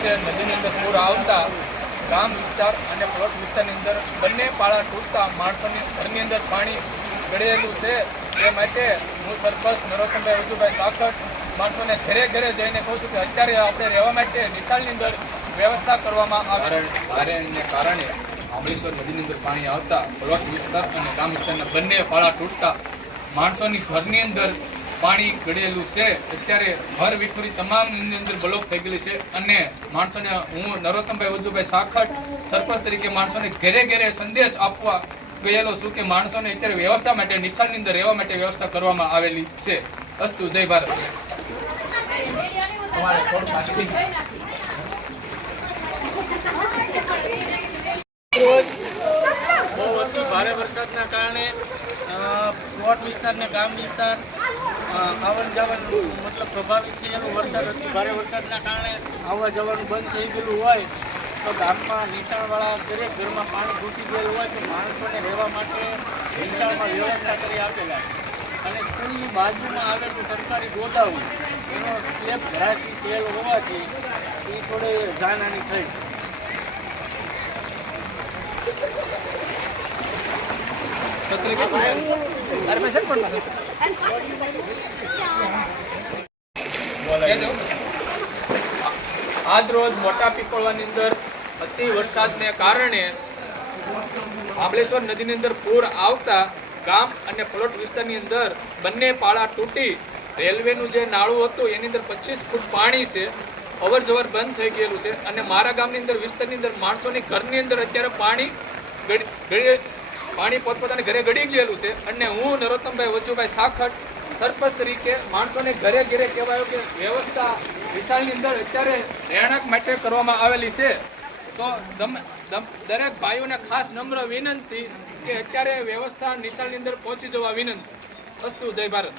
વર્ષે નદીની અંદર પૂર આવતા ગામ વિસ્તાર અને પ્લોટ વિસ્તારની અંદર બંને પાળા તૂટતા માણસોની ઘરની અંદર પાણી ગળેલું છે. એ માટે હું સરપંચ નરોત્તમભાઈ રજુભાઈ સાખટ માણસોને ઘરે ઘરે જઈને કહું છું કે અત્યારે આપણે રહેવા માટે નિશાળની અંદર વ્યવસ્થા કરવામાં આવે. ભારેને કારણે મહાબળેશ્વર નદીની અંદર પાણી આવતા પ્લોટ વિસ્તાર અને ગામ વિસ્તારના બંને પાળા તૂટતા માણસોની ઘરની અંદર પાણી ઘડેલું છે. અત્યારે હર વિખુરી તમામની અંદર બ્લોક થઈ ગયેલી છે અને માણસોને હું નરોત્તમભાઈ વજુભાઈ સાખટ, સરપંચ તરીકે માણસોને ઘેરે ઘેરે સંદેશ આપવા ગયેલો છું કે માણસોને અત્યારે વ્યવસ્થા માટે, નિશાળની અંદર રહેવા માટે વ્યવસ્થા કરવામાં આવેલી છે. અસ્તુ, જય ભારત. રોજ બહુ અતિ ભારે વરસાદના કારણે અ, પ્લોટ વિસ્તાર ને ગામ વિસ્તાર આવન જાવન મતલબ પ્રભાવિત થયેલું વરસાદ ભારે વરસાદના કારણે આવવા જવાનું બંધ થઈ ગયેલું હોય તો ગામમાં નિશાળવાળા દરેક ઘરમાં પાણી ઘૂસી ગયેલું હોય તો માણસોને રહેવા માટે નિશાળમાં વ્યવસ્થા કરી આપેલા અને સ્કૂલની બાજુમાં આવેલું સરકારી ગોદાઉન એનો સ્લેબ ઘરાશી થયેલો હોવાથી એ થોડી જાનહાની થઈ. આજ રોજ મોટા પીપળવાની અંદર અતિ વરસાદને કારણે મહાબળેશ્વર નદીની અંદર પૂર આવતા ગામ અને પ્લોટ વિસ્તારની અંદર બંને પાળા તૂટી રેલવેનું જે નાળું હતું, એની અંદર પચીસ ફૂટ પાણી છે. અવર જવર બંધ થઈ ગયેલું છે અને મારા ગામની અંદર વિસ્તારની અંદર માણસોની ઘરની અંદર અત્યારે પાણી પાણી પોતપોતાની ઘરે ગળી ગયેલું છે અને હું નરોત્તમભાઈ વજુભાઈ સાખટ, સરપંચ તરીકે માણસોને ઘરે ઘરે કહેવાયો કે વ્યવસ્થા વિશાળની અંદર અત્યારે રહેણાંક માટે કરવામાં આવેલી છે. તો દરેક ભાઈઓને ખાસ નમ્ર વિનંતી કે અત્યારે વ્યવસ્થા નિશાળની અંદર પહોંચી જવા વિનંતી. અસ્તુ, જય ભારત.